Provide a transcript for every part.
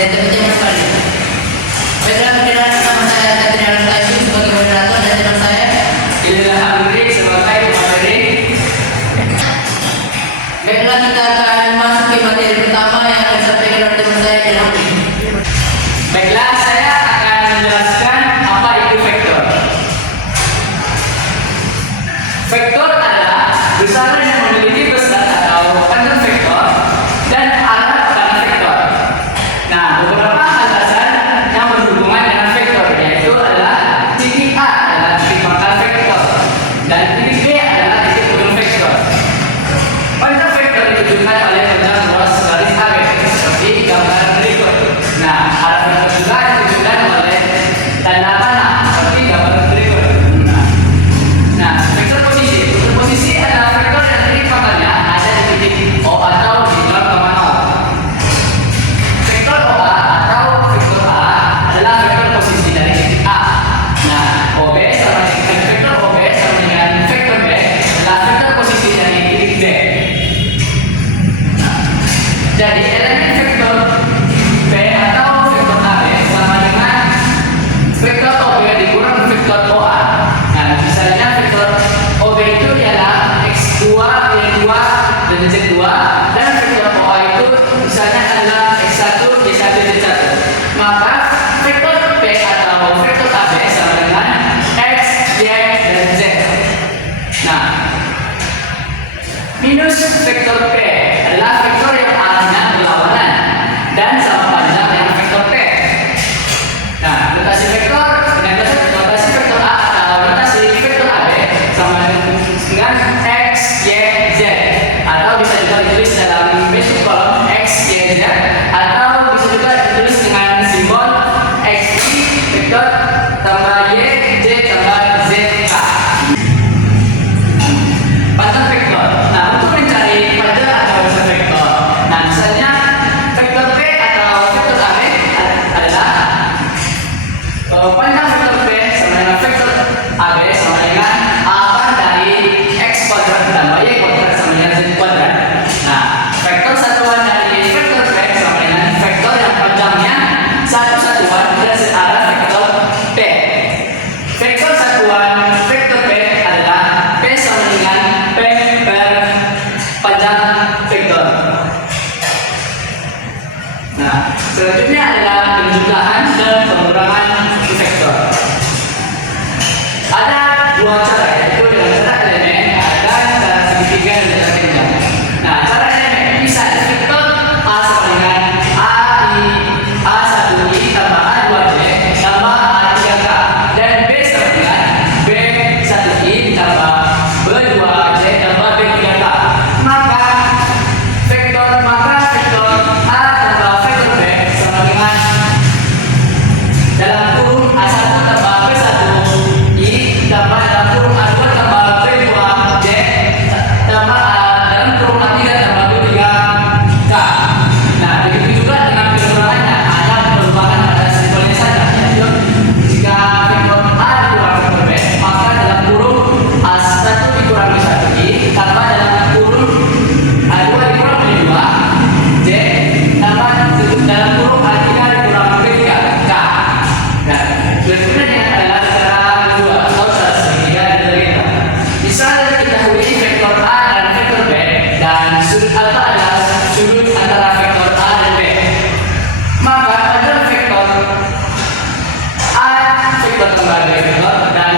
dan teman-teman sekalian. Baiklah, perkenalkan nama saya Katrina Al-Tashi sebagai moderator dan teman saya Ilham Hamri sebagai pemateri. Baiklah, kita akan masuk ke materi pertama yang akan disampaikan oleh teman saya Ilham. Baiklah, saya akan menjelaskan apa itu vektor. Vektor adalah besaran yang memiliki besar atau panjang vektor dan arah pada vektor. Nah, beberapa alasan yang berhubungan dengan vektor yaitu adalah titik A adalah titik pangkal vektor dan titik B adalah titik ujung vektor. Panjang vektor ditunjukkan oleh panjang ruas garis AB seperti gambar berikut. Nah, arah vektor juga ditunjukkan oleh tanda panah seperti gambar berikut. Nah, vektor posisi adalah vektor yang titik pangkalnya ada di titik O atau di 0,0. Vektor OA atau vektor A adalah vektor posisi dari titik A. Nah, OB sama dengan vektor OB sama dengan vektor B adalah vektor posisi dari titik B. Jadi elemen vektor B atau vektor AB sama dengan vektor OB dikurang vektor OA. Nah, misalnya vektor OB itu ialah X2, Y2, dan Z2, dan vektor OA itu misalnya adalah X1, Y1, Z1. Maka vektor P atau vektor AB sama dengan X, Y, dan Z. Nah, minus vektor P adalah vektor yang arahnya berlawanan dan sama panjang dengan vektor P. Nah, notasi vektor dengan notasi vektor A atau notasi vektor AB sama dengan X, Y, Z, atau bisa juga ditulis dalam bentuk kolom X, Y, Z, atau bisa juga ditulis dengan simbol X vektor tambah Y, Z tambah Z, K. Panjang vektor. Nah, untuk mencari panjang atau besar vektor, nah misalnya vektor P atau vektor AB adalah panjang vektor P sama dengan vektor AB sama dengan akar dari X kuadrat tambah Y kuadrat sama dengan Z kuadrat. Nah, vektor satuan dari vektor P sama dengan vektor yang panjangnya satu satuan dan searah vektor P. Vektor satuan vektor P adalah P sama dengan P per panjang vektor. Nah, selanjutnya adalah penjumlahan dan pengurangan vektor. Ada dua cara, yaitu dengan cara elemen dan cara segitiga dan cara tinggal. Nah, cara elemen bisa vektor A sama dengan A1I tambah A2J tambah A3K dan B sama dengan B1I tambah B2J tambah B3K. Maka vektor A tambah vektor B sama dengan dalam kurung A1 tambah B1I tambah dalam kurung A2 tambah B2J tambah dalam kurung A3 tambah B3K. Nah, begitu juga dengan pengurangannya, ada perubahan pada simbolnya saja, yaitu jika vektor A dikurang vektor B, maka dalam kurung A1 dikurang B1I tambah dalam kurung A2 dikurang B2J tambah dalam kurung A3 dikurang B3K. Nah, berikutnya adalah cara kedua atau cara segitiga dan segitiga. Misalnya diketahui vektor A dan vektor B dan sudut alfa adalah sudut antara vektor A dan B. Maka pada vektor A vektor tambah B vektor dan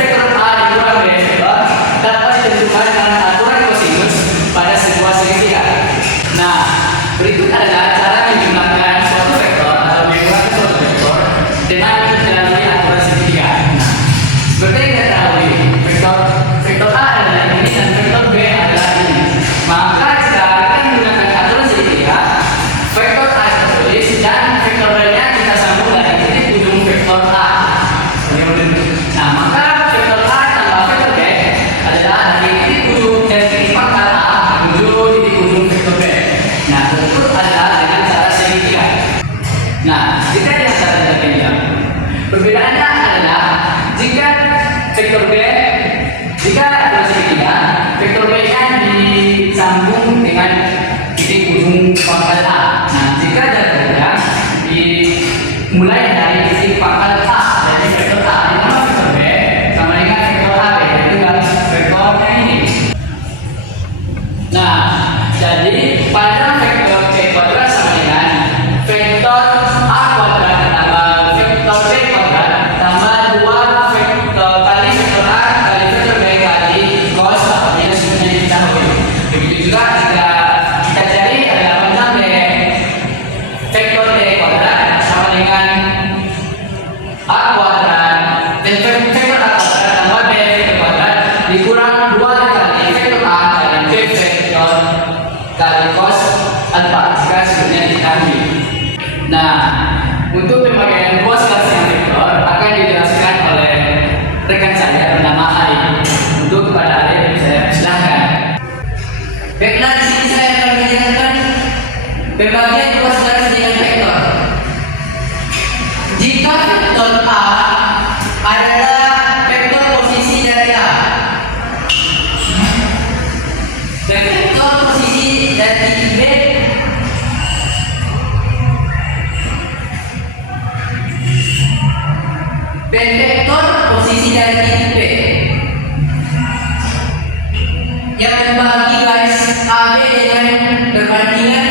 vektor A dikurang B vektor dapat ditentukan dengan aturan kosinus pada sebuah segitiga. Nah, berikut adalah cara menjumlahkan suatu vektor atau mengurangi suatu vektor dengan melalui aturan segitiga. Nah, seperti yang kita ketahui, vektor A adalah ini dan vektor B adalah ini. Maka jika kita menggunakan aturan segitiga, vektor A kita tulis dan vektor B-nya kita sambung dari titik ujung vektor A. Nah, maka vektor A tambah vektor B adalah dari titik ujung dan titik pangkal A menuju titik ujung vektor B. Nah, tentu adalah dengan pada vektor C kuadrat sama dengan vektor A kuadrat tambah vektor C kuadrat tambah 2 vektor kali vektor A kali vektor B kali cos minus yang diketahui. Begitu juga jika kita cari adalah panjang dari vektor D kuadrat sama dengan A kuadrat dan vektor A kuadrat tambah B vektor kuadrat dikurang 2 kali vektor A kali B vektor kali cos alfa jika sebelumnya diketahui. Nah, untuk pemakaian dua skala yang vektor akan dijelaskan oleh rekan saya bernama Ali. Untuk kepada Ali saya silahkan. Baiklah, di sini saya akan menjelaskan pembagian dua skala dengan vektor. Jika vektor A adalah vektor posisi dari A, dan vektor posisi dari titik B vektor posisi dari titik B yang membagi garis AB dengan perbandingan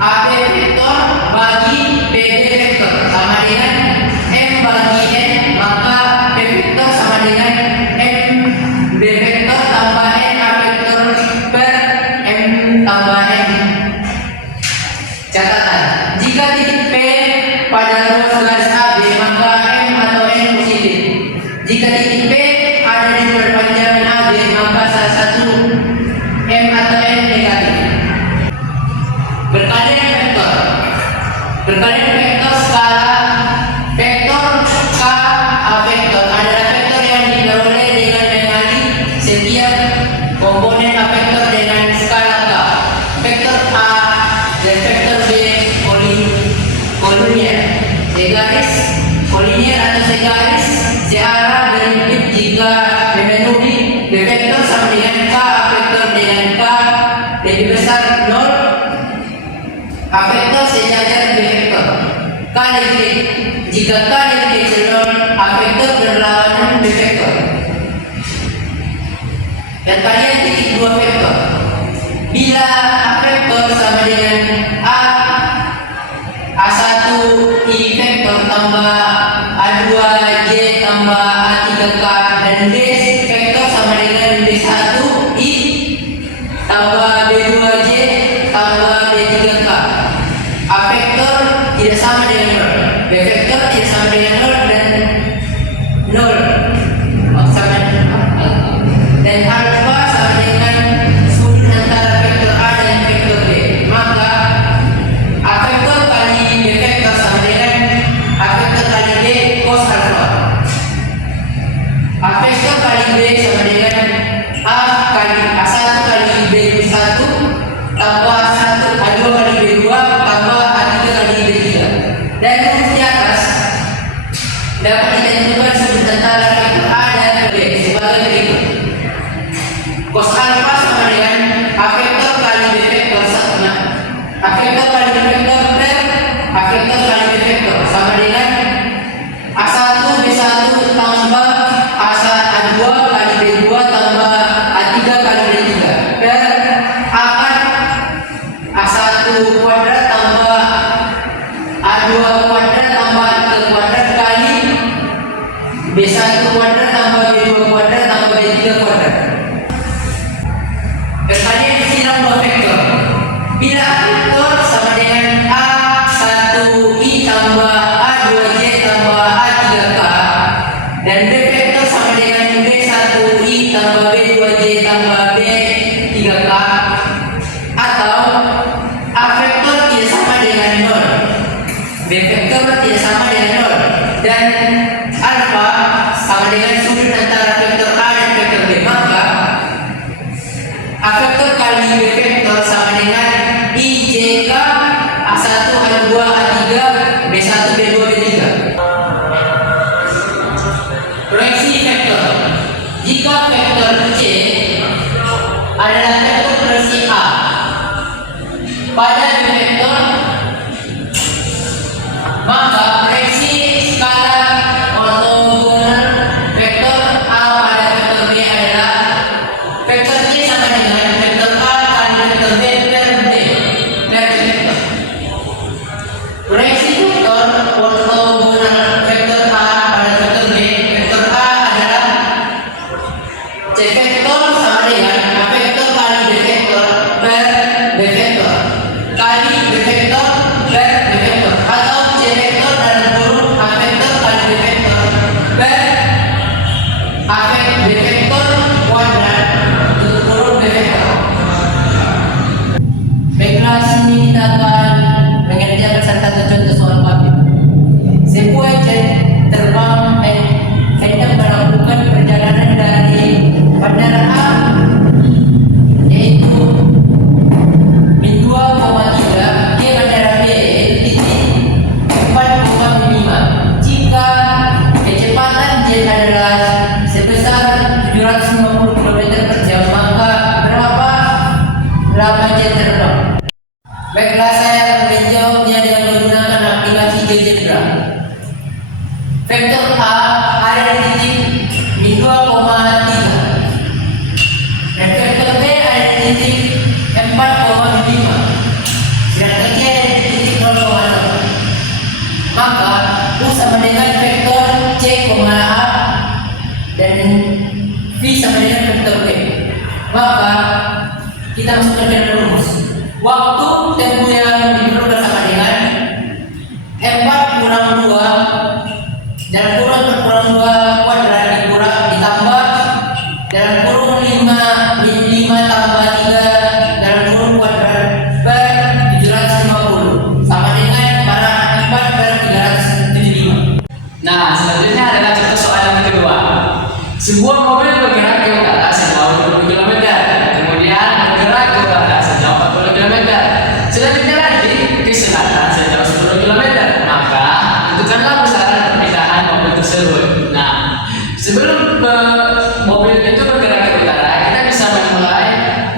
AB vektor bagi PB vektor sama dengan M bagi N, maka P vektor sama dengan M B vektor tambah N A vektor per M tambah N. Catatan, jika titik P pada ruas garis AB maka M atau N positif. Jika titik P ada di perpanjangan AB maka salah satu M atau N negatif. Berkalian vektor. Berkalian vektor skala vektor K A vektor adalah vektor yang diperoleh dengan mengali setiap komponen A vektor dengan skala K. Vektor A dan vektor B kolinier. Segaris kolinier atau segaris searah berhimpit jika memenuhi B vektor sama dengan K A vektor dengan K lebih besar 0. A vektor sejajar B vektor. K negatif. Jika K negatif 0, A vektor berlawanan B vektor. Dan kalian titik dua vektor. Bila A vektor sama dengan A1 I vektor tambah A2J tambah A3K dan B vektor sama dengan B1 I tambah B2J tambah B3K. A vektor tidak sama dengan 0, B vektor tidak sama dengan 0 dan 0 sama dan alfa sama dengan sudut antara vektor A dan vektor B. Maka A vektor kali B vektor sama dengan A vektor kali B cos alfa. A vektor kali B sama dengan A kali A1 kali B1 tambah A1 A2 kali B2 tambah A3 kali B3. Dan huruf di atas dapat ditentukan sudut antara vektor A dan B sebagai berikut. Cos alfa sama dengan A vektor kali B vektor A vektor kali B vektor per A vektor kali B vektor sama dengan A1 B1 tambah A2 kali B2 tambah A3 kali B3 per akar A1 kuadrat tambah A2 kuadrat tambah A3 kuadrat kali B1 kuadrat tambah B2 kuadrat tambah B3 kuadrat. Perkalian silang dua vektor. Bila A vektor sama dengan A1I tambah A2J tambah A3K dan B vektor sama dengan B1I tambah B2J tambah B3K atau A vektor tidak sama dengan 0, B vektor tidak sama dengan 0 dan alfa sama dengan sudut antara vektor A dan vektor B, maka A vektor kali B vektor sama dengan IJK A1 A2 A3 B1 B2 B3. Proyeksi vektor. Jika vektor C adalah vektor proyeksi A pada B vektor, maka proyeksi skala ortogonal vektor A pada vektor B adalah vektor C sama dengan vektor A kali vektor B per kali B vektor per B vektor, atau C vektor dalam kurung A vektor kali B vektor per A B vektor kuadrat tutup kurung B vektor. Baiklah, sini kita akan mengerjakan salah satu contoh soal pabrik. Sebuah jet terbang hendak melakukan perjalanan dari bandara A, yaitu min 2,3 ke bandara B, yaitu titik 4,5. Jika kecepatan jet adalah sebesar 750 km per jam, maka berapa lama jet terbang? Baiklah, saya akan menjawabnya dengan menggunakan aplikasi GeoGebra. Vektor A ada di titik min 2,3 dan vektor B ada di titik 4,5, sedangkan C ada di titik 0,0. Maka U sama dengan vektor C, A dan V sama dengan vektor B. Maka kita masukkan ke dalam rumus. Waktu tempuh yang diperlukan sama dengan 4 kurang 2 dalam kurung per kurang 2 kuadrat dikurang ditambah dalam kurung 5 tambah 3 dalam kurung kuadrat per 750 sama dengan para 4 per 375. Nah, selanjutnya adalah contoh soal yang kedua. Sebuah mobil bergerak ke utara sejauh 20 km, kemudian bergerak ke utara sejauh 40 km, selanjutnya lagi ke selatan sejauh 10 km. Maka tentukanlah besaran perpindahan mobil tersebut. Nah, sebelum mobil itu bergerak ke utara, kita bisa memulai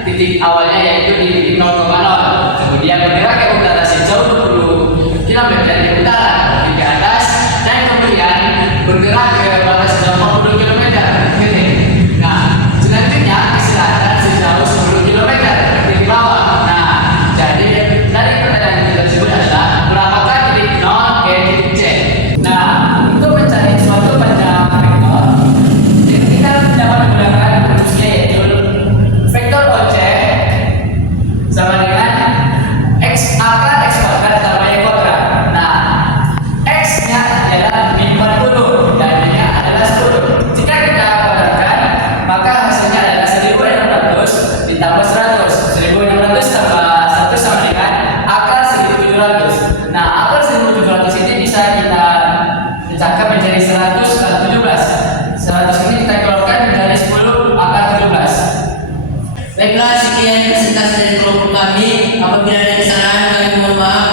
titik awalnya yaitu di titik 0,0, kemudian bergerak ke utara sejauh 20 km di utara ke atas, dan kemudian bergerak ke barat sejauh 40 km. Nah, selanjutnya ke selatan sejauh 10 km di bawah. Nah, jadi dari pertanyaan kita tersebut adalah berapakah titik 0 ke titik C. Nah, untuk mencari suatu panjang vektor, kita dapat menggunakan rumusnya yaitu vektor OC sama dengan X akar X kuadrat tambah Y kuadrat. Nah, X-nya adalah min 40 dan Y-nya adalah 10. Jika kita kuadratkan, maka hasilnya adalah 1600 ditambah 100. 1600 tambah 1 sama dengan akar 1700. Nah, akar 1700 ini bisa kita pecahkan menjadi 100 kali 17. 100 ini kita keluarkan dari 10 akar 17. Baiklah, sekian presentasi dari kelompok kami. Apabila ada kesalahan, kami mohon maaf.